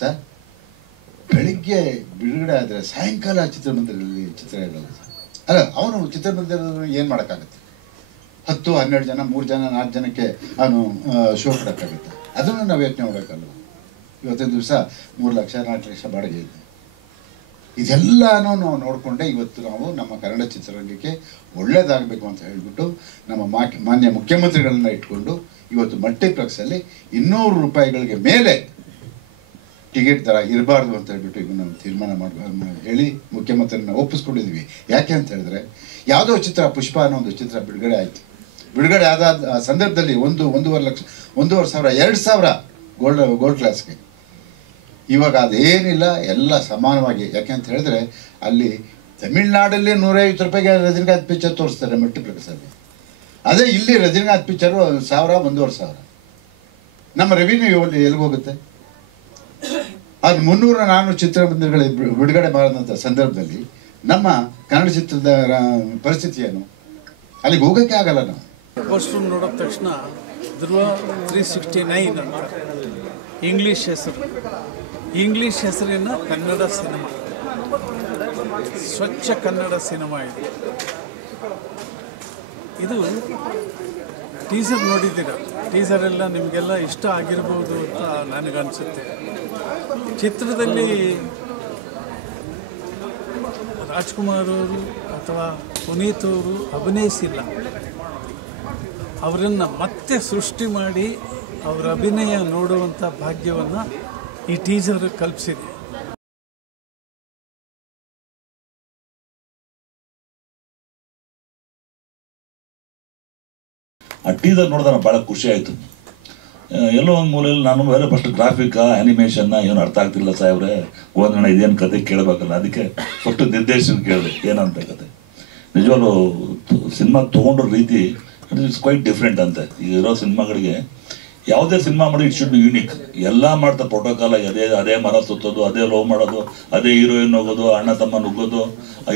Sir ಬೆಳಿಗ್ಗೆ ಬಿಡುಗಡೆ ಆದರೆ ಸಾಯಂಕಾಲ ಚಿತ್ರಮಂದಿರದಲ್ಲಿ ಚಿತ್ರ ಇರೋದು ಸರ್. ಅಲ್ಲ ಅವನು ಚಿತ್ರಮಂದಿರದಲ್ಲಿ ಏನು ಮಾಡೋಕ್ಕಾಗುತ್ತೆ? 10, 12 ಜನ, 3 ಜನ, 4 ಜನಕ್ಕೆ ಅವನು ಶೋ ಕೊಡೋಕ್ಕಾಗುತ್ತೆ? ಅದನ್ನು ನಾವು ಯೋಚನೆ ಮಾಡೋಕ್ಕಲ್ವ? ಇವತ್ತಿನ ದಿವಸ 3 ಲಕ್ಷ 4 ಲಕ್ಷ ಬಾಡಿಗೆ ಇದೆ. ಇದೆಲ್ಲನೂ ನಾವು ನೋಡಿಕೊಂಡೆ ಇವತ್ತು ನಾವು ನಮ್ಮ ಕನ್ನಡ ಚಿತ್ರರಂಗಕ್ಕೆ ಒಳ್ಳೆಯದಾಗಬೇಕು ಅಂತ ಹೇಳಿಬಿಟ್ಟು ನಮ್ಮ ಮಾನ್ಯ ಮುಖ್ಯಮಂತ್ರಿಗಳನ್ನ ಇಟ್ಕೊಂಡು ಇವತ್ತು ಮಲ್ಟಿಪ್ಲೆಕ್ಸಲ್ಲಿ 200 ರೂಪಾಯಿಗಳಿಗೆ ಮೇಲೆ ಟಿಕೆಟ್ ದರ ಇರಬಾರ್ದು ಅಂತ ಹೇಳ್ಬಿಟ್ಟು ಈಗ ನಾವು ತೀರ್ಮಾನ ಹೇಳಿ ಮುಖ್ಯಮಂತ್ರಿನ ಒಪ್ಪಿಸ್ಕೊಂಡಿದ್ವಿ. ಯಾಕೆ ಅಂತ ಹೇಳಿದ್ರೆ ಯಾವುದೋ ಚಿತ್ರ ಪುಷ್ಪ ಅನ್ನೋ ಒಂದು ಚಿತ್ರ ಬಿಡುಗಡೆ ಆಯಿತು. ಬಿಡುಗಡೆ ಆದ ಸಂದರ್ಭದಲ್ಲಿ 1.5 ಲಕ್ಷ 1.5 ಸಾವಿರ 2,000 ಗೋಲ್ಡ್ ಕ್ಲಾಸ್ಗೆ. ಇವಾಗ ಅದೇನಿಲ್ಲ, ಎಲ್ಲ ಸಮಾನವಾಗಿ. ಯಾಕೆ ಅಂತ ಹೇಳಿದ್ರೆ ಅಲ್ಲಿ ತಮಿಳ್ನಾಡಲ್ಲಿ 150 ರೂಪಾಯಿಗೆ ರಜನಿಕಾಂತ್ ಪಿಕ್ಚರ್ ತೋರಿಸ್ತಾರೆ ಮಲ್ಟಿಪ್ಲೆಕ್ಸಲ್ಲಿ. ಅದೇ ಇಲ್ಲಿ ರಜನಿಕಾಂತ್ ಪಿಕ್ಚರು 1,000 1,500. ನಮ್ಮ ರೆವಿನ್ಯೂ ಎಲ್ಲಿಗೆ ಹೋಗುತ್ತೆ? ಅದು 300-400 ಚಿತ್ರಮಂದಿರಗಳ ಬಿಡುಗಡೆ ಮಾಡಿದಂಥ ಸಂದರ್ಭದಲ್ಲಿ ನಮ್ಮ ಕನ್ನಡ ಚಿತ್ರದ ಪರಿಸ್ಥಿತಿ ಏನು? ಅಲ್ಲಿಗೆ ಹೋಗೋಕ್ಕೆ ಆಗಲ್ಲ. ನಾವು ಪೋಸ್ಟರ್ ನೋಡಿದ ತಕ್ಷಣ ಧ್ರುವ 369 ಅಂತ ಇಂಗ್ಲೀಷ್ ಹೆಸರು, ಇಂಗ್ಲೀಷ್ ಹೆಸರಿನ ಕನ್ನಡ ಸಿನಿಮಾ, ಸ್ವಚ್ಛ ಕನ್ನಡ ಸಿನಿಮಾ ಇದು ಟೀಸರ್ ನೋಡಿದ್ದೀರ. ಟೀಸರೆಲ್ಲ ನಿಮಗೆಲ್ಲ ಇಷ್ಟ ಆಗಿರ್ಬೋದು ಅಂತ ನನಗನ್ಸುತ್ತೆ. ಚಿತ್ರದಲ್ಲಿ ರಾಜ್ಕುಮಾರ್ ಅವರು ಅಥವಾ ಪುನೀತ್ ಅವರು ಅಭಿನಯಿಸಿಲ್ಲ, ಅವರನ್ನು ಮತ್ತೆ ಸೃಷ್ಟಿ ಮಾಡಿ ಅವರ ಅಭಿನಯ ನೋಡುವಂಥ ಭಾಗ್ಯವನ್ನು ಈ ಟೀಸರ್ ಕಲ್ಪಿಸಿದೆ. ಆ ಟೀಸರ್ ನೋಡಿದ್ರೆ ಭಾಳ ಖುಷಿ ಆಯಿತು. ಎಲ್ಲೋ ಒಂದು ಮೂಲೆಯಲ್ಲಿ ನಾನು ಬೇರೆ ಫಸ್ಟ್ ಗ್ರಾಫಿಕಾ ಆ್ಯನಿಮೇಷನ್ನ ಏನು ಅರ್ಥ ಆಗ್ತಿಲ್ಲ ಸಾಹೇಬ್ರೆ, ಒಂದಣ ಇದೇನು ಕತೆ ಕೇಳಬೇಕಲ್ಲ, ಅದಕ್ಕೆ ಫಸ್ಟ್ ನಿರ್ದೇಶನ ಕೇಳಿದೆ ಏನಂತ ಕತೆ. ನಿಜವಾಗ್ಲೂ ಸಿನಿಮಾ ತೊಗೊಂಡ್ರ ರೀತಿ ಇಟ್ ಇಸ್ ಕ್ವೈಟ್ ಡಿಫ್ರೆಂಟ್ ಅಂತೆ. ಈಗ ಇರೋ ಸಿನಿಮಾಗಳಿಗೆ ಯಾವುದೇ ಸಿನಿಮಾ ಮಾಡಿ ಇಟ್ ಶುಡ್ ಬಿ ಯೂನಿಕ್. ಎಲ್ಲ ಮಾಡ್ತಾ ಪ್ರೋಟೋಕಾಲ್ ಅದೇ ಮರ ಸುತ್ತೋದು, ಅದೇ ಲವ್ ಮಾಡೋದು, ಅದೇ ಹೀರೋಯಿನ್ ಹೋಗೋದು, ಅಣ್ಣ ತಮ್ಮ ನುಗ್ಗೋದು,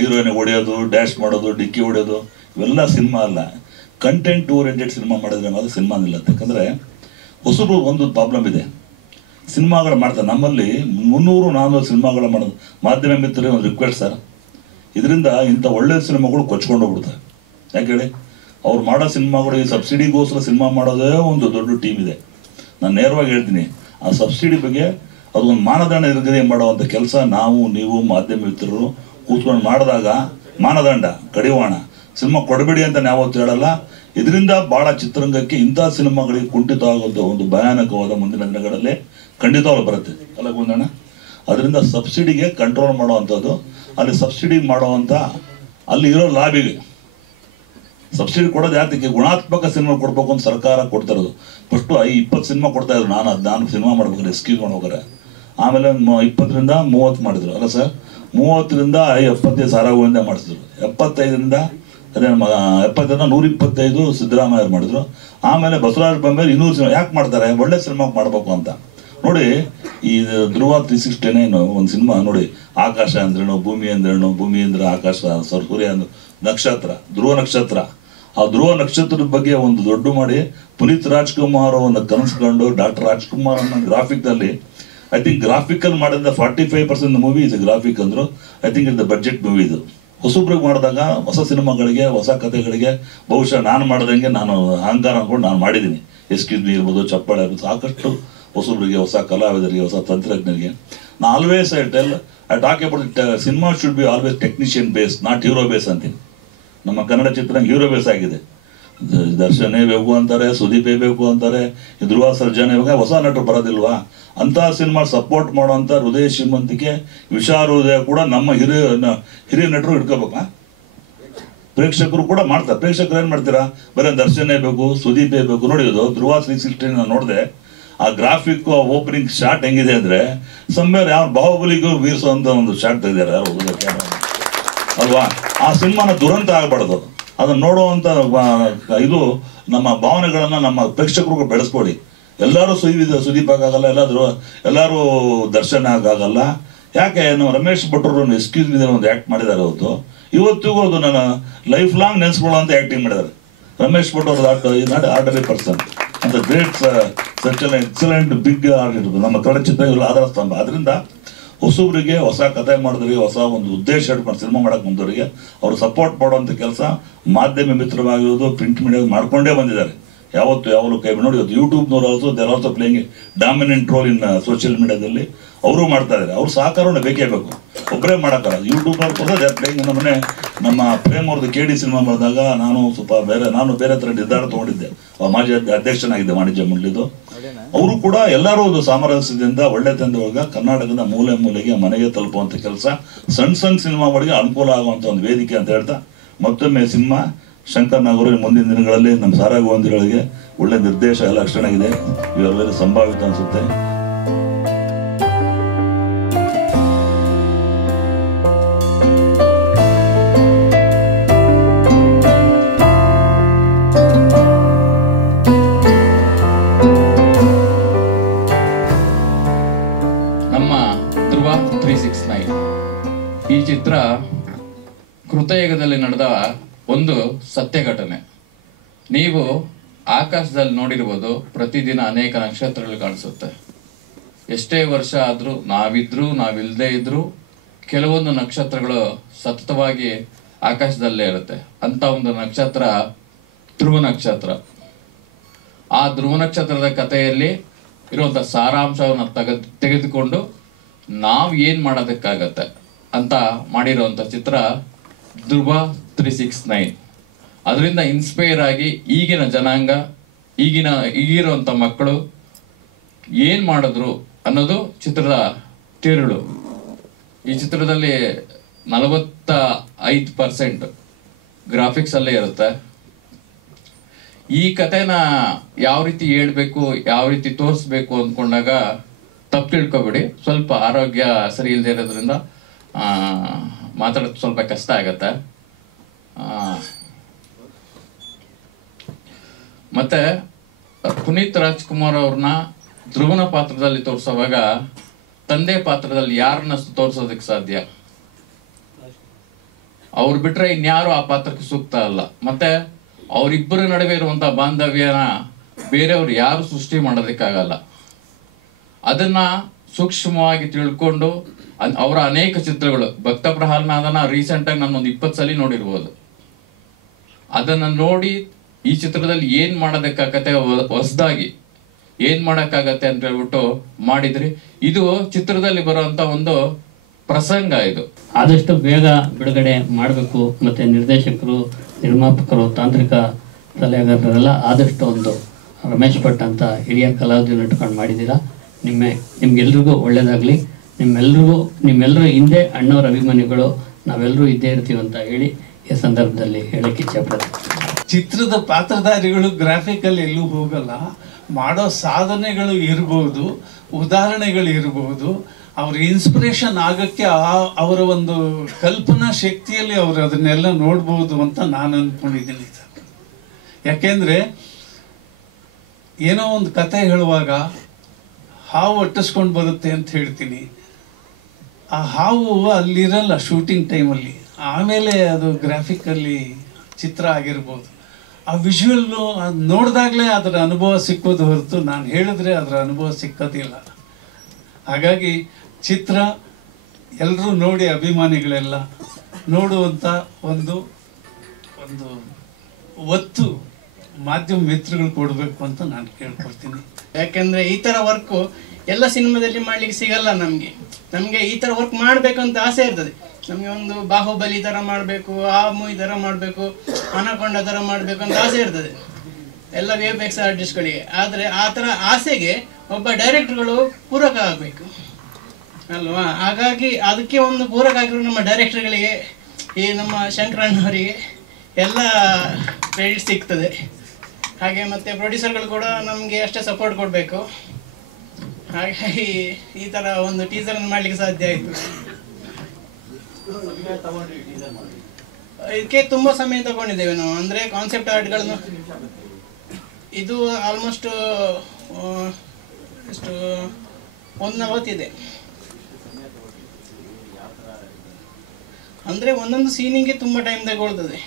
ಹೀರೋಯಿನ್ ಹೊಡೆಯೋದು, ಡ್ಯಾಶ್ ಮಾಡೋದು, ಡಿಕ್ಕಿ ಹೊಡೆಯೋದು, ಇವೆಲ್ಲ ಸಿನಿಮಾ ಅಲ್ಲ. ಕಂಟೆಂಟ್ ಓರಿಯೆಂಟೆಡ್ ಸಿನಿಮಾ ಮಾಡಿದ್ರೆ ಮಾತ್ರ ಸಿನಿಮಾ ನಿಲ್ಲತ್ತೆ. ಯಾಕಂದರೆ ಹೊಸಬ್ರು ಒಂದು ಪ್ರಾಬ್ಲಮ್ ಇದೆ, ಸಿನಿಮಾಗಳು ಮಾಡ್ತಾರೆ. ನಮ್ಮಲ್ಲಿ 300-400 ಸಿನಿಮಾಗಳು ಮಾಡೋದು. ಮಾಧ್ಯಮ ಮಿತ್ರರಿಗೆ ಒಂದು ರಿಕ್ವೆಸ್ಟ್ ಸರ್, ಇದರಿಂದ ಇಂಥ ಒಳ್ಳೆಯ ಸಿನಿಮಾಗಳು ಕೊಚ್ಕೊಂಡು ಹೋಗ್ಬಿಡ್ತಾರೆ. ಯಾಕೆ ಹೇಳಿ, ಅವ್ರು ಮಾಡೋ ಸಿನಿಮಾಗಳು ಈ ಸಬ್ಸಿಡಿಗೋಸ್ಕರ ಸಿನಿಮಾ ಮಾಡೋದೇ ಒಂದು ದೊಡ್ಡ ಟೀಮ್ ಇದೆ. ನಾನು ನೇರವಾಗಿ ಹೇಳ್ತೀನಿ, ಆ ಸಬ್ಸಿಡಿ ಬಗ್ಗೆ ಅದೊಂದು ಮಾನದಂಡ ನಿರ್ಗತಿ ಮಾಡುವಂಥ ಕೆಲಸ ನಾವು ನೀವು ಮಾಧ್ಯಮ ಮಿತ್ರರು ಕೂತ್ಕೊಂಡು ಮಾಡಿದಾಗ ಮಾನದಂಡ ಕಡಿವಾಣ ಸಿನಿಮಾ ಕೊಡಬೇಡಿ ಅಂತ ಯಾವತ್ತೂ ಹೇಳಲ್ಲ. ಇದರಿಂದ ಭಾಳ ಚಿತ್ರರಂಗಕ್ಕೆ ಇಂಥ ಸಿನಿಮಾಗಳಿಗೆ ಕುಂಠಿತ ಆಗೋದು ಒಂದು ಭಯಾನಕವಾದ ಮುಂದಿನ ದಿನಗಳಲ್ಲಿ ಖಂಡಿತವಾಗ್ಲೂ ಬರುತ್ತೆ ಅಲ್ಲ ಗುಂದಣ್ಣ. ಅದರಿಂದ ಸಬ್ಸಿಡಿಗೆ ಕಂಟ್ರೋಲ್ ಮಾಡುವಂಥದ್ದು, ಅಲ್ಲಿ ಸಬ್ಸಿಡಿ ಮಾಡುವಂಥ ಅಲ್ಲಿ ಇರೋ ಲಾಬಿಗೆ ಸಬ್ಸಿಡಿ ಕೊಡೋದು ಯಾತಕ್ಕೆ, ಗುಣಾತ್ಮಕ ಸಿನಿಮಾ ಕೊಡ್ಬೇಕು ಅಂತ ಸರ್ಕಾರ ಕೊಡ್ತಾ ಇರೋದು. ಫಸ್ಟು 20 ಸಿನಿಮಾ ಕೊಡ್ತಾ ಇದ್ರು. ನಾನು ಸಿನಿಮಾ ಮಾಡ್ಬೇಕಾದ್ರೆ ಎಸ್ಕ್ಯೂಸ್ ಮಾಡ್ಬೇಕಾರೆ, ಆಮೇಲೆ 20ರಿಂದ 30 ಮಾಡಿದ್ರು ಅಲ್ಲ ಸರ್, 30ರಿಂದ 75 ಸಾರಾಗೋವಿಂದ ಮಾಡಿಸಿದ್ರು, 75ರಿಂದ 125 ಸಿದ್ದರಾಮಯ್ಯ ಮಾಡಿದ್ರು. ಆಮೇಲೆ ಬಸವರಾಜ ಬೊಮ್ಮಾಯಿ 200 ಸಿನಿಮಾ ಯಾಕೆ ಮಾಡ್ತಾರೆ, ಒಳ್ಳೆ ಸಿನಿಮಾ ಮಾಡಬೇಕು ಅಂತ. ನೋಡಿ ಈ ಧ್ರುವ 369 ಒಂದು ಸಿನಿಮಾ ನೋಡಿ, ಆಕಾಶ ಅಂದ್ರೇನು, ಭೂಮಿ ಅಂದ್ರೇನು, ಭೂಮಿ ಅಂದ್ರೆ ಆಕಾಶ, ಸೂರ್ಯ ಅಂದ್ರೆ ನಕ್ಷತ್ರ, ಧ್ರುವ ನಕ್ಷತ್ರ. ಆ ಧ್ರುವ ನಕ್ಷತ್ರದ ಬಗ್ಗೆ ಒಂದು ದೊಡ್ಡ ಮಾಡಿ ಪುನೀತ್ ರಾಜ್ಕುಮಾರ್ ಅವನ್ನ ಕನಸ್ಕೊಂಡು ಡಾಕ್ಟರ್ ರಾಜ್ಕುಮಾರ್ ಅನ್ನೋ ಗ್ರಾಫಿಕ್ದಲ್ಲಿ ಐ ಥಿಂಕ್ ಗ್ರಾಫಿಕಲ್ ಮಾಡಿದ 45% ಮೂವಿ ಇದು ಗ್ರಾಫಿಕ್ ಅಂದರು. ಐ ಥಿಂಕ್ ಇದು ಬಡ್ಜೆಟ್ ಮೂವಿ. ಇದು ಹೊಸಬ್ರಿಗೆ ಮಾಡಿದಾಗ ಹೊಸ ಸಿನಿಮಾಗಳಿಗೆ ಹೊಸ ಕಥೆಗಳಿಗೆ ಬಹುಶಃ ನಾನು ಮಾಡ್ದಂಗೆ ನಾನು ಅಹಂಕಾರ ಅಂದ್ಕೊಂಡು ನಾನು ಮಾಡಿದ್ದೀನಿ. ಎಸ್ಕ್ಯೂಸ್ ಮೀ ಇರ್ಬೋದು, ಚಪ್ಪಾಳೆ ಇರ್ಬೋದು, ಸಾಕಷ್ಟು ಹೊಸಬ್ರಿಗೆ, ಹೊಸ ಕಲಾವಿದರಿಗೆ, ಹೊಸ ತಂತ್ರಜ್ಞರಿಗೆ. ನಾ always I talk about cinema should be always technician base, not hero base ಅಂತೀನಿ. ನಮ್ಮ ಕನ್ನಡ ಚಿತ್ರರಂಗ ಹೀರೋ ಬೇಸ್ ಆಗಿದೆ. ದರ್ಶನೇ ಬೇಕು ಅಂತಾರೆ, ಸುದೀಪ್ ಬೇಕು ಅಂತಾರೆ, ಧ್ರುವ ಸರ್ಜನೆ ಇವಾಗ ಹೊಸ ನಟರು ಬರೋದಿಲ್ವಾ? ಅಂಥ ಸಿನಿಮಾ ಸಪೋರ್ಟ್ ಮಾಡುವಂಥ ಹೃದಯ ಶ್ರೀಮಂತಿಕೆ, ವಿಶಾಲ ಹೃದಯ ಕೂಡ ನಮ್ಮ ಹಿರಿಯ ನಟರು ಇಟ್ಕೋಬೇಕಾ? ಪ್ರೇಕ್ಷಕರು ಕೂಡ ಮಾಡ್ತಾರೆ. ಪ್ರೇಕ್ಷಕರು ಏನು ಮಾಡ್ತೀರಾ, ಬರೀ ದರ್ಶನೇ ಬೇಕು, ಸುದೀಪೇ ಬೇಕು. ನೋಡಿಯೋದು ಧ್ರುವ 360 ನಾನು ನೋಡಿದೆ, ಆ ಗ್ರಾಫಿಕ್ ಓಪನಿಂಗ್ ಶಾಟ್ ಹೆಂಗಿದೆ ಅಂದರೆ ಸಮ್ಮೇರ್ ಯಾವ ಬಾಹುಬಲಿಗೂ ಮೀರಿಸುವಂಥ ಒಂದು ಶಾಟ್ ತೆಗೆದಿದ್ದಾರೆ ಯಾರು ಅಲ್ವಾ? ಆ ಸಿನಿಮಾನ ದುರಂತ ಆಗಬಾರ್ದು. ಅದನ್ನು ನೋಡುವಂಥ ಇದು ನಮ್ಮ ಭಾವನೆಗಳನ್ನು ನಮ್ಮ ಪ್ರೇಕ್ಷಕರು ಬೆಳೆಸ್ಕೊಡಿ. ಎಲ್ಲರೂ ಸುದೀಪ್ ಆಗಾಗಲ್ಲ, ಎಲ್ಲರೂ ದರ್ಶನ ಆಗಾಗಲ್ಲ. ಯಾಕೆ ನಾವು ರಮೇಶ್ ಭಟ್ರು ಎಸ್ಕ್ಯೂಸ್ ಮೀ ಒಂದು ಆ್ಯಕ್ಟ್ ಮಾಡಿದ್ದಾರೆ ಅವತ್ತು, ಇವತ್ತಿಗೂ ಅದು ನನ್ನ ಲೈಫ್ ಲಾಂಗ್ ನೆನೆಸ್ಕೊಳ್ಳೋ ಅಂತ ಆ್ಯಕ್ಟಿಂಗ್ ಮಾಡಿದ್ದಾರೆ. ರಮೇಶ್ ಭಟ್ ಅವ್ರದ್ದು not ordinary person. Of the great such an excellent big artist ನಮ್ಮ ಕನ್ನಡ ಚಿತ್ರ ಇವೆಲ್ಲ ಆಧಾರ ಸ್ತಂಭ. ಅದರಿಂದ ಹೊಸಬ್ರಿಗೆ ಹೊಸ ಕಥೆ ಮಾಡಿದ್ರಿಗೆ ಹೊಸ ಒಂದು ಉದ್ದೇಶ ಇಟ್ಕೊಂಡು ಸಿನಿಮಾ ಮಾಡಕ್ಕೆ ಬಂದವರಿಗೆ ಅವರು ಸಪೋರ್ಟ್ ಮಾಡುವಂಥ ಕೆಲಸ ಮಾಧ್ಯಮ ಮಿತ್ರವಾಗಿರೋದು ಪ್ರಿಂಟ್ ಮೀಡಿಯಾ ಮಾಡ್ಕೊಂಡೇ ಬಂದಿದ್ದಾರೆ. ಯಾವತ್ತು ಕೈ ನೋಡಿ, ಇವತ್ತು ಯೂಟ್ಯೂಬ್ನವರು also they are also playing dominant role in social ಮೀಡಿಯಾದಲ್ಲಿ ಅವರು ಮಾಡ್ತಾ ಇದ್ದಾರೆ. ಅವ್ರ ಸಹಕಾರವನ್ನು ಬೇಕೇ ಬೇಕು, ಒಬ್ಬರೇ ಮಾಡೋಕ್ಕಲ್ಲ. ಯೂಟ್ಯೂಬ್ನವ್ರು ಕೂಡ ದೇ ಆರ್ ಪ್ಲೇಯಿಂಗ್. ನಮ್ಮನೆ ನಮ್ಮ ಪ್ರೇಮ್ ಅವ್ರದ್ದು KD ಸಿನಿಮಾ ಮಾಡಿದಾಗ ನಾನು ಬೇರೆ ಥರ ನಿರ್ಧಾರ ತೊಗೊಂಡಿದ್ದೆ. ಮಾಜಿ ಅಧ್ಯಕ್ಷನಾಗಿದ್ದೆ ವಾಣಿಜ್ಯ ಮಂಡಳಿದು. ಅವರು ಕೂಡ ಎಲ್ಲರೂ ಒಂದು ಸಾಮರಸ್ಯದಿಂದ ಒಳ್ಳೆ ತಂದವಾಗ ಕರ್ನಾಟಕದ ಮೂಲೆ ಮೂಲೆಗೆ ಮನೆಗೆ ತಲುಪುವಂಥ ಕೆಲಸ, ಸಣ್ಣ ಸಿನಿಮಾಗಳಿಗೆ ಅನುಕೂಲ ಆಗುವಂಥ ಒಂದು ವೇದಿಕೆ ಅಂತ ಹೇಳ್ತಾ ಮತ್ತೊಮ್ಮೆ ಸಿನಿಮಾ ಶಂಕರ್ ನಾಗರು ಮುಂದಿನ ದಿನಗಳಲ್ಲಿ ನಮ್ಮ ಸಾರಾಗುವಂದಿಗಳಿಗೆ ಒಳ್ಳೆ ನಿರ್ದೇಶ ಎಲ್ಲ ಅಷ್ಟೇನಾಗಿದೆ, ಇವೆಲ್ಲರೂ ಸಂಭಾವಿತ ಅನಿಸುತ್ತೆ. ನಮ್ಮ ಧ್ರುವ 369 ಈ ಚಿತ್ರ ಕೃತಯುಗದಲ್ಲಿ ನಡೆದ ಒಂದು ಸತ್ಯ ಘಟನೆ. ನೀವು ಆಕಾಶದಲ್ಲಿ ನೋಡಿರ್ಬೋದು, ಪ್ರತಿದಿನ ಅನೇಕ ನಕ್ಷತ್ರಗಳು ಕಾಣಿಸುತ್ತೆ. ಎಷ್ಟೇ ವರ್ಷ ಆದರೂ ನಾವಿಲ್ಲದೆ ಇದ್ರೂ ಕೆಲವೊಂದು ನಕ್ಷತ್ರಗಳು ಸತತವಾಗಿ ಆಕಾಶದಲ್ಲೇ ಇರುತ್ತೆ. ಅಂತ ಒಂದು ನಕ್ಷತ್ರ ಧ್ರುವ ನಕ್ಷತ್ರ. ಆ ಧ್ರುವ ನಕ್ಷತ್ರದ ಕಥೆಯಲ್ಲಿ ಇರುವಂಥ ಸಾರಾಂಶವನ್ನು ತೆಗೆದುಕೊಂಡು ನಾವು ಏನು ಮಾಡೋದಕ್ಕಾಗತ್ತೆ ಅಂತ ಮಾಡಿರುವಂಥ ಚಿತ್ರ ಧ್ರುವ 369. ಅದರಿಂದ ಇನ್ಸ್ಪೈರ್ ಆಗಿ ಈಗಿನ ಜನಾಂಗ, ಈಗಿರುವಂಥ ಮಕ್ಕಳು ಏನು ಮಾಡಿದ್ರು ಅನ್ನೋದು ಚಿತ್ರದ ತಿರುಳು. ಈ ಚಿತ್ರದಲ್ಲಿ 45% ಗ್ರಾಫಿಕ್ಸ್ ಅಲ್ಲೇ ಇರುತ್ತೆ. ಈ ಕಥೆನ ಯಾವ ರೀತಿ ಹೇಳ್ಬೇಕು, ಯಾವ ರೀತಿ ತೋರಿಸ್ಬೇಕು ಅಂದ್ಕೊಂಡಾಗ ತಪ್ಪು ತಿಳ್ಕೊಬೇಡಿ. ಸ್ವಲ್ಪ ಆರೋಗ್ಯ ಸರಿ ಇಲ್ಲದೆ ಇರೋದ್ರಿಂದ ಮಾತಾಡೋದು ಸ್ವಲ್ಪ ಕಷ್ಟ ಆಗತ್ತೆ. ಮತ್ತೆ ಪುನೀತ್ ರಾಜ್ಕುಮಾರ್ ಅವ್ರನ್ನ ಧ್ರುವನ ಪಾತ್ರದಲ್ಲಿ ತೋರಿಸುವಾಗ ತಂದೆ ಪಾತ್ರದಲ್ಲಿ ಯಾರನ್ನ ತೋರಿಸೋದಕ್ಕೆ ಸಾಧ್ಯ? ಅವ್ರು ಬಿಟ್ರೆ ಇನ್ಯಾರು ಆ ಪಾತ್ರಕ್ಕೆ ಸೂಕ್ತ ಅಲ್ಲ. ಮತ್ತೆ ಅವರಿಬ್ಬರ ನಡುವೆ ಇರುವಂತಹ ಬಾಂಧವ್ಯನ ಬೇರೆಯವ್ರು ಯಾರು ಸೃಷ್ಟಿ ಮಾಡೋದಕ್ಕಾಗಲ್ಲ. ಅದನ್ನ ಸೂಕ್ಷ್ಮವಾಗಿ ತಿಳ್ಕೊಂಡು ಅವರ ಅನೇಕ ಚಿತ್ರಗಳು, ಭಕ್ತ ಪ್ರಹ್ಲಾದನ ರೀಸೆಂಟಾಗಿ ನಾನು ಒಂದು 20 ಸಲ ನೋಡಿರ್ಬೋದು. ಅದನ್ನ ನೋಡಿ ಈ ಚಿತ್ರದಲ್ಲಿ ಏನ್ ಮಾಡೋದಕ್ಕಾಗತ್ತೆ, ಹೊಸದಾಗಿ ಏನ್ ಮಾಡೋಕ್ಕಾಗತ್ತೆ ಅಂತ ಹೇಳ್ಬಿಟ್ಟು ಮಾಡಿದ್ರಿ. ಇದು ಚಿತ್ರದಲ್ಲಿ ಬರುವಂತ ಒಂದು ಪ್ರಸಂಗ. ಇದು ಆದಷ್ಟು ಬೇಗ ಬಿಡುಗಡೆ ಮಾಡಬೇಕು. ಮತ್ತು ನಿರ್ದೇಶಕರು, ನಿರ್ಮಾಪಕರು, ತಾಂತ್ರಿಕ ಸಲಹೆಗಾರರೆಲ್ಲ ಆದಷ್ಟು ಒಂದು ರಮೇಶ್ ಭಟ್ ಅಂತ ಹಿರಿಯ ಕಲಾವಿದರನ್ನು ಇಟ್ಕೊಂಡು ಮಾಡಿದ್ದೀರಾ. ನಿಮ್ಗೆಲ್ರಿಗೂ ಒಳ್ಳೆಯದಾಗಲಿ. ನಿಮ್ಮೆಲ್ಲರೂ ಹಿಂದೆ ಅಣ್ಣವರ ಅಭಿಮಾನಿಗಳು ನಾವೆಲ್ಲರೂ ಇದ್ದೇ ಇರ್ತೀವಿ ಅಂತ ಹೇಳಿ ಈ ಸಂದರ್ಭದಲ್ಲಿ ಹೇಳಕ್ಕೆ ಇಚ್ಛೆಪಡ್ತೀನಿ. ಚಿತ್ರದ ಪಾತ್ರಧಾರಿಗಳು ಗ್ರಾಫಿಕಲ್ ಎಲ್ಲೂ ಹೋಗಲ್ಲ. ಮಾಡೋ ಸಾಧನೆಗಳು ಇರ್ಬೋದು, ಉದಾಹರಣೆಗಳು ಇರ್ಬೋದು. ಅವ್ರ ಇನ್ಸ್ಪಿರೇಷನ್ ಆಗಕ್ಕೆ ಅವರ ಒಂದು ಕಲ್ಪನಾ ಶಕ್ತಿಯಲ್ಲಿ ಅವರು ಅದನ್ನೆಲ್ಲ ನೋಡ್ಬೋದು ಅಂತ ನಾನು ಅಂದ್ಕೊಂಡಿದ್ದೀನಿ. ಯಾಕೆಂದರೆ ಏನೋ ಒಂದು ಕತೆ ಹೇಳುವಾಗ ಹಾವು ಅಟ್ಟಿಸ್ಕೊಂಡು ಬರುತ್ತೆ ಅಂತ ಹೇಳ್ತೀನಿ. ಆ ಹಾವು ಅಲ್ಲಿರಲ್ಲ ಶೂಟಿಂಗ್ ಟೈಮಲ್ಲಿ, ಆಮೇಲೆ ಅದು ಗ್ರಾಫಿಕಲ್ಲಿ ಚಿತ್ರ ಆಗಿರ್ಬೋದು. ಆ ವಿಜುವಲ್ಲು ಅದು ನೋಡಿದಾಗಲೇ ಅದರ ಅನುಭವ ಸಿಕ್ಕೋದು ಹೊರತು ನಾನು ಹೇಳಿದ್ರೆ ಅದರ ಅನುಭವ ಸಿಕ್ಕೋದಿಲ್ಲ. ಹಾಗಾಗಿ ಚಿತ್ರ ಎಲ್ಲರೂ ನೋಡಿ, ಅಭಿಮಾನಿಗಳೆಲ್ಲ ನೋಡುವಂಥ ಒಂದು ಒಂದು ಒತ್ತು ಮಾಧ್ಯಮ ಮಿತ್ರಗಳು ಕೊಡಬೇಕು ಅಂತ ನಾನು ಕೇಳ್ಕೊಳ್ತೀನಿ. ಯಾಕೆಂದರೆ ಈ ಥರ ವರ್ಕು ಎಲ್ಲ ಸಿನಿಮಾದಲ್ಲಿ ಮಾಡಲಿಕ್ಕೆ ಸಿಗಲ್ಲ. ನಮಗೆ ಈ ಥರ ವರ್ಕ್ ಮಾಡಬೇಕಂತ ಆಸೆ ಇರ್ತದೆ. ನಮಗೆ ಒಂದು ಬಾಹುಬಲಿ ಥರ ಮಾಡಬೇಕು, ಆ ಮೂವಿ ಥರ ಮಾಡಬೇಕು, ಅನಕೊಂಡ ಥರ ಮಾಡಬೇಕು ಅಂತ ಆಸೆ ಇರ್ತದೆ ಎಲ್ಲ VFX ಆರ್ಟಿಸ್ಟ್ಗಳಿಗೆ. ಆದರೆ ಆ ಥರ ಆಸೆಗೆ ಒಬ್ಬ ಡೈರೆಕ್ಟರ್ಗಳು ಪೂರಕ ಆಗಬೇಕು ಅಲ್ವಾ? ಹಾಗಾಗಿ ಅದಕ್ಕೆ ಒಂದು ಪೂರಕ ಆಗಿರೋ ನಮ್ಮ ಡೈರೆಕ್ಟರ್ಗಳಿಗೆ, ಈ ನಮ್ಮ ಶಂಕರಣ್ಣವರಿಗೆ ಎಲ್ಲ ಕ್ರೆಡಿಟ್ ಸಿಗ್ತದೆ. ಹಾಗೆ ಮತ್ತು ಪ್ರೊಡ್ಯೂಸರ್ಗಳು ಕೂಡ ನಮಗೆ ಅಷ್ಟೇ ಸಪೋರ್ಟ್ ಕೊಡಬೇಕು. ಹಾಗಾಗಿ ಈ ಥರ ಒಂದು ಟೀಸರನ್ನು ಮಾಡಲಿಕ್ಕೆ ಸಾಧ್ಯ ಆಯಿತು. ಇದಕ್ಕೆ ತುಂಬ ಸಮಯ ತಗೊಂಡಿದ್ದೇವೆ ನಾವು. ಅಂದರೆ ಕಾನ್ಸೆಪ್ಟ್ ಆರ್ಟ್ಗಳನ್ನು ಇದು ಆಲ್ಮೋಸ್ಟ್ ಎಷ್ಟು 1 ಇದೆ. ಅಂದರೆ ಒಂದೊಂದು ಸೀನಿಗೆ ತುಂಬ ಟೈಮ್ ತಗೊಳ್ತದೆ.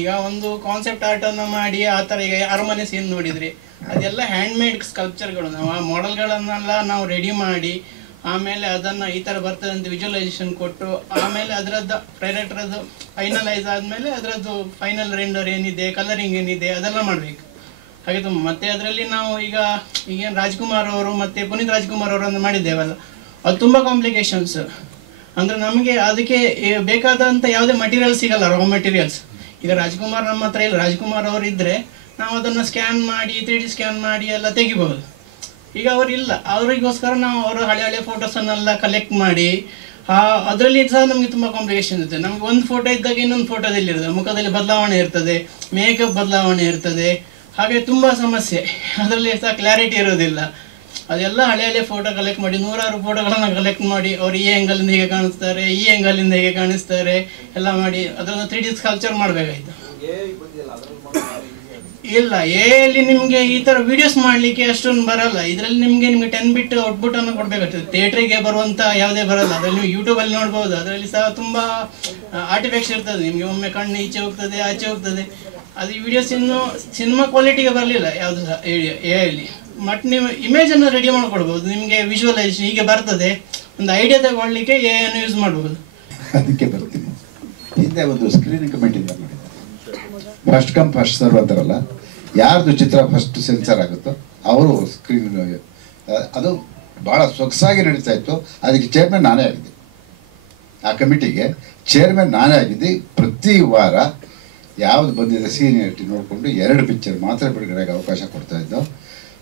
ಈಗ ಒಂದು ಕಾನ್ಸೆಪ್ಟ್ ಆರ್ಟನ್ನು ಮಾಡಿ ಆ ಥರ, ಈಗ ಅರಮನೆ ಸೀನ್ ನೋಡಿದ್ರಿ, ಅದೆಲ್ಲ ಹ್ಯಾಂಡ್ಮೇಡ್ ಸ್ಕಲ್ಪ್ಚರ್ಗಳು. ನಾವು ಆ ಮಾಡೆಲ್ಗಳನ್ನೆಲ್ಲ ನಾವು ರೆಡಿ ಮಾಡಿ ಆಮೇಲೆ ಅದನ್ನು ಈ ಥರ ಬರ್ತದೆ ಅಂತ ವಿಜುವಲೈಸೇಷನ್ ಕೊಟ್ಟು ಆಮೇಲೆ ಅದರದ್ದು ಡೈರೆಕ್ಟ್ರದ್ದು ಫೈನಲೈಸ್ ಆದಮೇಲೆ ಅದರದ್ದು ಫೈನಲ್ ರೆಂಡರ್ ಏನಿದೆ, ಕಲರಿಂಗ್ ಏನಿದೆ ಅದೆಲ್ಲ ಮಾಡಬೇಕು. ಹಾಗೆ ತುಂಬ ಮತ್ತು ಅದರಲ್ಲಿ ನಾವು ಈಗೇನು ರಾಜ್ಕುಮಾರ್ ಅವರು ಮತ್ತು ಪುನೀತ್ ರಾಜ್ಕುಮಾರ್ ಅವರನ್ನು ಮಾಡಿದ್ದೇವಲ್ಲ, ಅದು ತುಂಬ ಕಾಂಪ್ಲಿಕೇಶನ್ಸ್. ಅಂದರೆ ನಮಗೆ ಅದಕ್ಕೆ ಬೇಕಾದಂಥ ಯಾವುದೇ ಮಟೀರಿಯಲ್ ಸಿಗಲ್ಲ, ರಾ ಮೆಟೀರಿಯಲ್ಸ್. ಈಗ ರಾಜ್ಕುಮಾರ್ ನಮ್ಮ ಹತ್ರ ಇಲ್ಲ, ರಾಜ್ಕುಮಾರ್ ಅವರು ಇದ್ದರೆ ನಾವು ಅದನ್ನು ಸ್ಕ್ಯಾನ್ ಮಾಡಿ 3D ಸ್ಕ್ಯಾನ್ ಮಾಡಿ ಎಲ್ಲ ತೆಗಿಬಹುದು. ಈಗ ಅವರಿಲ್ಲ, ಅವರಿಗೋಸ್ಕರ ನಾವು ಅವರ ಹಳೆ ಫೋಟೋಸನ್ನೆಲ್ಲ ಕಲೆಕ್ಟ್ ಮಾಡಿ ಅದರಲ್ಲಿ ಸಹ ನಮಗೆ ತುಂಬ ಕಾಂಪ್ಲಿಕೇಶನ್ ಇರುತ್ತೆ. ನಮಗೆ ಒಂದು ಫೋಟೋ ಇದ್ದಾಗ ಇನ್ನೊಂದು ಫೋಟೋದಲ್ಲಿ ಇರ್ತದೆ, ಮುಖದಲ್ಲಿ ಬದಲಾವಣೆ ಇರ್ತದೆ, ಮೇಕಪ್ ಬದಲಾವಣೆ ಇರ್ತದೆ, ಹಾಗೆ ತುಂಬ ಸಮಸ್ಯೆ. ಅದರಲ್ಲಿ ಸಹ ಕ್ಲಾರಿಟಿ ಇರೋದಿಲ್ಲ. ಅದೆಲ್ಲ ಹಳೆ ಫೋಟೋ ಕಲೆಕ್ಟ್ ಮಾಡಿ 100 ಫೋಟೋಗಳನ್ನು ಕಲೆಕ್ಟ್ ಮಾಡಿ ಅವರು ಈ ಆ್ಯಂಗಲಿಂದ ಹೇಗೆ ಕಾಣಿಸ್ತಾರೆ, ಈ ಆ್ಯಂಗಲಿಂದ ಹೇಗೆ ಕಾಣಿಸ್ತಾರೆ ಎಲ್ಲ ಮಾಡಿ ಅದನ್ನು 3D ಸ್ಕಲ್ಪ್ಚರ್ ಮಾಡಬೇಕಾಯ್ತು. ಇಲ್ಲ ಎಲ್ಲಿ ನಿಮಗೆ ಈ ಥರ ವಿಡಿಯೋಸ್ ಮಾಡಲಿಕ್ಕೆ ಅಷ್ಟೊಂದು ಬರಲ್ಲ. ಇದರಲ್ಲಿ ನಿಮಗೆ 10 ಬಿಟ್ ಔಟ್ಪುಟನ್ನು ಕೊಡಬೇಕಾಗ್ತದೆ. ಥಿಯೇಟ್ರಿಗೆ ಬರುವಂಥ ಯಾವುದೇ ಬರಲ್ಲ. ಅದರಲ್ಲಿ ನೀವು ಯೂಟ್ಯೂಬಲ್ಲಿ ನೋಡ್ಬೋದು. ಅದರಲ್ಲಿ ಸಹ ತುಂಬ ಆರ್ಟಿಫೆಕ್ಟ್ಸ್ ಇರ್ತದೆ. ನಿಮಗೆ ಒಮ್ಮೆ ಕಣ್ಣು ಈಚೆ ಹೋಗ್ತದೆ, ಆಚೆ ಹೋಗ್ತದೆ. ಅದು ವಿಡಿಯೋಸ್ ಇನ್ನೂ ಸಿನಿಮಾ ಕ್ವಾಲಿಟಿಗೆ ಬರಲಿಲ್ಲ ಯಾವುದು ಸಹ ಎಲ್ಲಿ. ಬಟ್ ನೀವು ಇಮೇಜನ್ನು ರೆಡಿ ಮಾಡ್ಕೊಡ್ಬೋದು. ನಿಮಗೆ ವಿಜುವಲೈಸೇಷನ್ ಹೀಗೆ ಬರ್ತದೆ, ಒಂದು ಐಡಿಯಾ ತಗೊಳ್ಳಿಕ್ಕೆ ಏನು ಯೂಸ್ ಮಾಡ್ಬೋದು. ಅದಕ್ಕೆ ಬರ್ತೀನಿ. ಹಿಂದೆ ಒಂದು ಸ್ಕ್ರೀನ್ ಕಮೆಂಟಿಂದ ಮಾಡಿದ್ದಾರೆ, ಫಸ್ಟ್ ಕಮ್ ಫಸ್ಟ್ ಸರ್ವ್ ಅಂತಾರಲ್ಲ, ಯಾರ್ದು ಚಿತ್ರ ಫಸ್ಟ್ ಸೆನ್ಸರ್ ಆಗುತ್ತೋ ಅವರು ಸ್ಕ್ರೀನ್. ಅದು ಭಾಳ ಸೊಗಸಾಗಿ ನಡೀತಾ ಇತ್ತು. ಅದಕ್ಕೆ ಚೇರ್ಮನ್ ನಾನೇ ಆಗಿದ್ದೆ. ಆ ಕಮಿಟಿಗೆ ಚೇರ್ಮನ್ ನಾನೇ ಆಗಿದ್ದೆ. ಪ್ರತಿ ವಾರ ಯಾವುದು ಬಂದಿದೆ ಸೀನಿಯರಿಟಿ ನೋಡಿಕೊಂಡು 2 ಪಿಕ್ಚರ್ ಮಾತ್ರ ಬಿಡುಗಡೆಗೆ ಅವಕಾಶ ಕೊಡ್ತಾ ಇದ್ದೋ.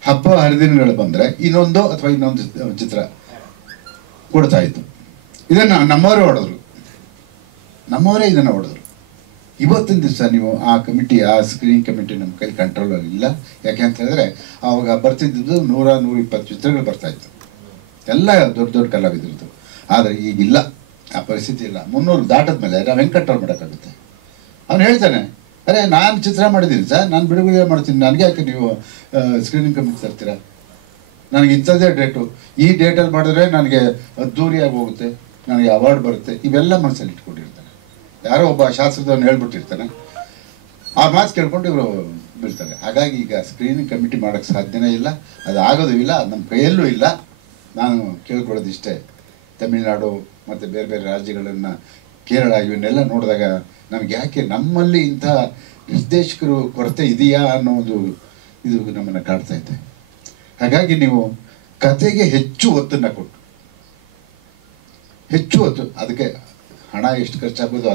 ಹಬ್ಬ ಹರಿದಿನಗಳು ಬಂದರೆ ಇನ್ನೊಂದು ಚಿತ್ರ ಕೊಡ್ತಾ ಇತ್ತು. ಇದನ್ನು ನಮ್ಮವರೇ ಹೊಡೆದ್ರು, ನಮ್ಮವರೇ ಇದನ್ನು ಹೊಡೆದ್ರು. ಇವತ್ತಿನ ದಿವಸ ನೀವು ಆ ಕಮಿಟಿ, ಆ ಸ್ಕ್ರೀನಿಂಗ್ ಕಮಿಟಿ ನಮ್ಮ ಕೈಲಿ ಕಂಟ್ರೋಲಲ್ಲಿ ಇಲ್ಲ. ಯಾಕೆ ಅಂತ ಹೇಳಿದ್ರೆ ಆವಾಗ ಬರ್ತಿದ್ದು 100-120 ಚಿತ್ರಗಳು ಬರ್ತಾಯಿತ್ತು, ಎಲ್ಲ ದೊಡ್ಡ ದೊಡ್ಡ ಕಲಾವಿದರದ್ದು. ಆದರೆ ಈಗಿಲ್ಲ, ಆ ಪರಿಸ್ಥಿತಿ ಇಲ್ಲ. 300 ದಾಟದ ಮೇಲೆ ನಾವು ಹೆಂಗೆ ಕಂಟ್ರೋಲ್ ಮಾಡೋಕ್ಕಾಗುತ್ತೆ? ಅವ್ನು ಹೇಳ್ತಾನೆ, ಅರೆ ನಾನು ಚಿತ್ರ ಮಾಡಿದ್ದೀನಿ ಸರ್, ನಾನು ಬಿಡುಗಡೆ ಮಾಡ್ತೀನಿ, ನನಗೆ ಯಾಕೆ ನೀವು ಸ್ಕ್ರೀನಿಂಗ್ ಕಮಿಟಿ ತರ್ತೀರಾ? ನನಗೆ ಇಂಥದ್ದೇ ಡೇಟು, ಈ ಡೇಟಲ್ಲಿ ಮಾಡಿದ್ರೆ ನನಗೆ ಅದ್ದೂರಿಯಾಗಿ ಹೋಗುತ್ತೆ, ನನಗೆ ಅವಾರ್ಡ್ ಬರುತ್ತೆ, ಇವೆಲ್ಲ ಮನಸ್ಸಲ್ಲಿ ಇಟ್ಕೊಂಡಿರ್ತಾನೆ. ಯಾರೋ ಒಬ್ಬ ಶಾಸ್ತ್ರದವ್ನು ಹೇಳ್ಬಿಟ್ಟಿರ್ತಾನೆ, ಆ ಮಾತು ಕೇಳ್ಕೊಂಡು ಇವರು ಬೀಳ್ತಾರೆ. ಹಾಗಾಗಿ ಈಗ ಸ್ಕ್ರೀನಿಂಗ್ ಕಮಿಟಿ ಮಾಡೋಕ್ಕೆ ಸಾಧ್ಯನೇ ಇಲ್ಲ, ಅದು ಆಗೋದು ಇಲ್ಲ, ನಮ್ಮ ಕೈಯಲ್ಲೂ ಇಲ್ಲ. ನಾನು ಕೇಳ್ಕೊಳ್ಳೋದಿಷ್ಟೇ, ತಮಿಳುನಾಡು ಮತ್ತು ಬೇರೆ ಬೇರೆ ರಾಜ್ಯಗಳನ್ನು, ಕೇರಳ ಇವನ್ನೆಲ್ಲ ನೋಡಿದಾಗ ನಮಗೆ ಯಾಕೆ ನಮ್ಮಲ್ಲಿ ಇಂಥ ನಿರ್ದೇಶಕರು ಕೊರತೆ ಇದೆಯಾ ಅನ್ನೋದು ಇದು ನಮ್ಮನ್ನು ಕಾಡ್ತಾ ಇದೆ. ಹಾಗಾಗಿ ನೀವು ಕತೆಗೆ ಹೆಚ್ಚು ಒತ್ತನ್ನು ಕೊಟ್ಟು, ಹೆಚ್ಚು ಒತ್ತು, ಅದಕ್ಕೆ ಹಣ ಎಷ್ಟು ಖರ್ಚಾಗೋದು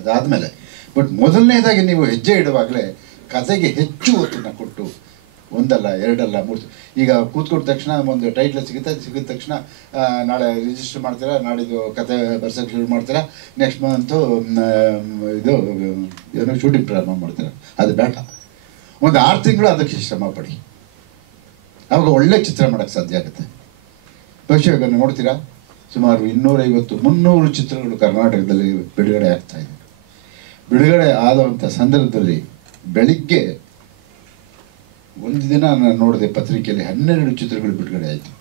ಅದಾದಮೇಲೆ, ಬಟ್ ಮೊದಲನೇದಾಗಿ ನೀವು ಹೆಜ್ಜೆ ಇಡುವಾಗಲೇ ಕತೆಗೆ ಹೆಚ್ಚು ಒತ್ತನ್ನು ಕೊಟ್ಟು, 1 ಅಲ್ಲ 2 ಅಲ್ಲ 3. ಈಗ ಕೂತ್ಕೊಂಡ ತಕ್ಷಣ ಒಂದು ಟೈಟ್ಲ್ ಸಿಗಿದ ತಕ್ಷಣ ನಾಳೆ ರಿಜಿಸ್ಟರ್ ಮಾಡ್ತೀರಾ, ನಾಡಿದ್ದು ಕತೆ ಬರ್ಸೋಕ್ಕೆ ಶುರು ಮಾಡ್ತೀರಾ, ನೆಕ್ಸ್ಟ್ ಮಂತು ಇದು ಏನೋ ಶೂಟಿಂಗ್ ಪ್ರಾರಂಭ ಮಾಡ್ತೀರಾ. ಅದು ಬೇಡ. ಒಂದು 6 ತಿಂಗಳು ಅದಕ್ಕೆ ಶ್ರಮ ಪಡಿ, ಆವಾಗ ಒಳ್ಳೆ ಚಿತ್ರ ಮಾಡೋಕ್ಕೆ ಸಾಧ್ಯ ಆಗುತ್ತೆ. ಬಹುಶಃ ನೋಡ್ತೀರಾ, ಸುಮಾರು 250-300 ಚಿತ್ರಗಳು ಕರ್ನಾಟಕದಲ್ಲಿ ಬಿಡುಗಡೆ ಆಗ್ತಾ ಇದೆ. ಬಿಡುಗಡೆ ಆದಂಥ ಸಂದರ್ಭದಲ್ಲಿ ಬೆಳಿಗ್ಗೆ ಒಂದು ದಿನ ನಾನು ನೋಡಿದೆ ಪತ್ರಿಕೆಯಲ್ಲಿ 12 ಚಿತ್ರಗಳು ಬಿಡುಗಡೆ ಆಯಿತು.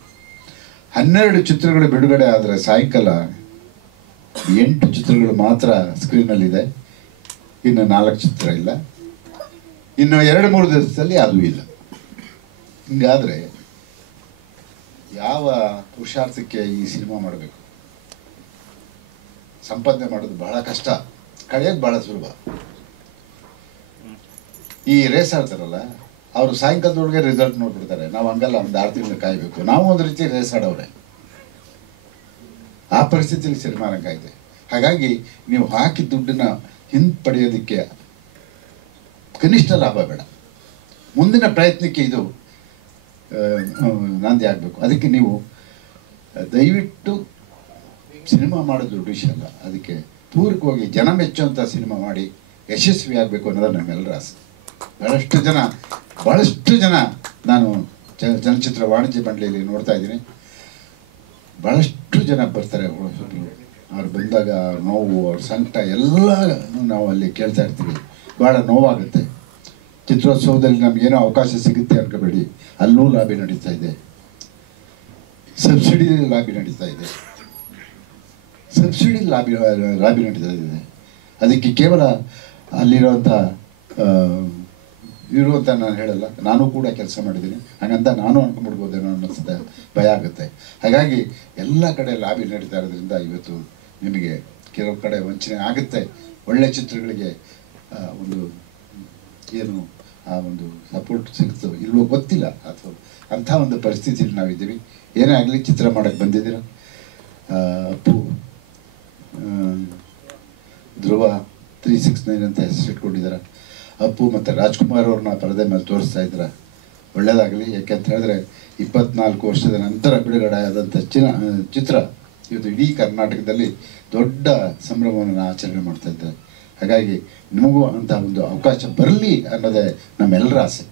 12 ಚಿತ್ರಗಳು ಬಿಡುಗಡೆ ಆದರೆ ಸಾಯಂಕಾಲ 8 ಚಿತ್ರಗಳು ಮಾತ್ರ ಸ್ಕ್ರೀನಲ್ಲಿದೆ, ಇನ್ನು 4 ಚಿತ್ರ ಇಲ್ಲ, ಇನ್ನು 2-3 ದಿವಸದಲ್ಲಿ ಅದು ಇಲ್ಲ. ಹಿಂಗಾದರೆ ಯಾವ ಪುರುಷಾರ್ಥಕ್ಕೆ ಈ ಸಿನಿಮಾ ಮಾಡಬೇಕು? ಸಂಪಾದನೆ ಮಾಡೋದು ಬಹಳ ಕಷ್ಟ, ಕಳೆಯೋದು ಬಹಳ ಸುಲಭ. ಈ ರೇಸ್ ಆಡ್ತಾರಲ್ಲ, ಅವರು ಸಾಯಂಕಾಲದೊಳಗೆ ರಿಸಲ್ಟ್ ನೋಡ್ಬಿಡ್ತಾರೆ. ನಾವು ಹಂಗಲ್ಲ, ಒಂದು 6 ತಿಂಗಳು ಕಾಯಬೇಕು. ನಾವು ಒಂದು ರೀತಿ ರೇಸ್ ಆಡೋರೆ. ಆ ಪರಿಸ್ಥಿತಿಯಲ್ಲಿ ಸಿನಿಮಾ ರಂಗ ಇದೆ. ಹಾಗಾಗಿ ನೀವು ಹಾಕಿ ದುಡ್ಡನ್ನ ಹಿಂಪಡೆಯೋದಕ್ಕೆ ಕನಿಷ್ಠ ಲಾಭ ಬೇಡ. ಮುಂದಿನ ಪ್ರಯತ್ನಕ್ಕೆ ಇದು ನಾಂದಿ ಆಗಬೇಕು. ಅದಕ್ಕೆ ನೀವು ದಯವಿಟ್ಟು ಸಿನಿಮಾ ಮಾಡೋದು ದೊಡ್ಡ ವಿಷಯ ಅಲ್ಲ, ಅದಕ್ಕೆ ಪೂರಕವಾಗಿ ಜನ ಮೆಚ್ಚುವಂಥ ಸಿನಿಮಾ ಮಾಡಿ ಯಶಸ್ವಿ ಆಗಬೇಕು ಅನ್ನೋದು ನಮ್ಮೆಲ್ಲರ ಆಸೆ. ಭಾಳಷ್ಟು ಜನ ನಾನು ಚಲನಚಿತ್ರ ವಾಣಿಜ್ಯ ಮಂಡಳಿಯಲ್ಲಿ ನೋಡ್ತಾ ಇದ್ದೀನಿ. ಭಾಳಷ್ಟು ಜನ ಬರ್ತಾರೆ ಹೊಸಬ್ರು. ಅವ್ರು ಬಂದಾಗ ನೋವು, ಅವ್ರ ಸಂಕಟ ಎಲ್ಲ ನಾವು ಅಲ್ಲಿ ಕೇಳ್ತಾ ಇರ್ತೀವಿ. ಭಾಳ ನೋವಾಗುತ್ತೆ. ಚಿತ್ರೋತ್ಸವದಲ್ಲಿ ನಮಗೇನೋ ಅವಕಾಶ ಸಿಗುತ್ತೆ ಅನ್ಕೋಬೇಡಿ, ಅಲ್ಲೂ ಲಾಬಿ ನಡೀತಾ ಇದೆ, ಸಬ್ಸಿಡಿ ಲಾಬಿ ನಡೀತಾ ಇದೆ, ಸಬ್ಸಿಡಿ ಲಾಬಿ ನಡೀತಾ ಇದೆ. ಅದಕ್ಕೆ ಕೇವಲ ಅಲ್ಲಿರುವಂಥ ಇರು ಅಂತ ನಾನು ಹೇಳಲ್ಲ, ನಾನು ಕೂಡ ಕೆಲಸ ಮಾಡಿದ್ದೀನಿ, ಹಾಗಂತ ನಾನು ಅನ್ಕೊಂಡ್ಬಿಡ್ಬೋದೇನೋ ಅನ್ನಿಸ್ತದೆ, ಭಯ ಆಗುತ್ತೆ. ಹಾಗಾಗಿ ಎಲ್ಲ ಕಡೆ ಲಾಬಿ ನಡೀತಾ ಇರೋದ್ರಿಂದ ಇವತ್ತು ನಿಮಗೆ ಕೆಲವು ಕಡೆ ವಂಚನೆ ಆಗುತ್ತೆ. ಒಳ್ಳೆ ಚಿತ್ರಗಳಿಗೆ ಒಂದು ಏನು ಆ ಒಂದು ಸಪೋರ್ಟ್ ಸಿಗ್ತೋ ಇಲ್ವೋ ಗೊತ್ತಿಲ್ಲ, ಅಥವಾ ಅಂಥ ಒಂದು ಪರಿಸ್ಥಿತಿಯಲ್ಲಿ ನಾವಿದ್ದೀವಿ. ಏನೇ ಆಗಲಿ ಚಿತ್ರ ಮಾಡೋಕ್ಕೆ ಬಂದಿದ್ದೀರ. ಅಪ್ಪು ಧ್ರುವ 369 ಅಂತ ಹೆಸರಿಟ್ಕೊಂಡಿದ್ದಾರೆ. ಅಪ್ಪು ಮತ್ತು ರಾಜ್ಕುಮಾರ್ ಅವ್ರನ್ನ ಪರದೆ ಮೇಲೆ ತೋರಿಸ್ತಾ ಇದ್ದಾರೆ. ಒಳ್ಳೆಯದಾಗಲಿ. ಯಾಕೆಂತ ಹೇಳಿದ್ರೆ 24 ವರ್ಷದ ನಂತರ ಬಿಡುಗಡೆ ಆದಂಥ ಚಿತ್ರ ಇವತ್ತು ಇಡೀ ಕರ್ನಾಟಕದಲ್ಲಿ ದೊಡ್ಡ ಸಂಭ್ರಮವನ್ನು ಆಚರಣೆ ಮಾಡ್ತಾ ಇದ್ದಾರೆ. ಹಾಗಾಗಿ ನಿಮಗೂ ಅಂಥ ಒಂದು ಅವಕಾಶ ಬರಲಿ ಅನ್ನೋದೇ ನಮ್ಮೆಲ್ಲರ ಆಸೆ.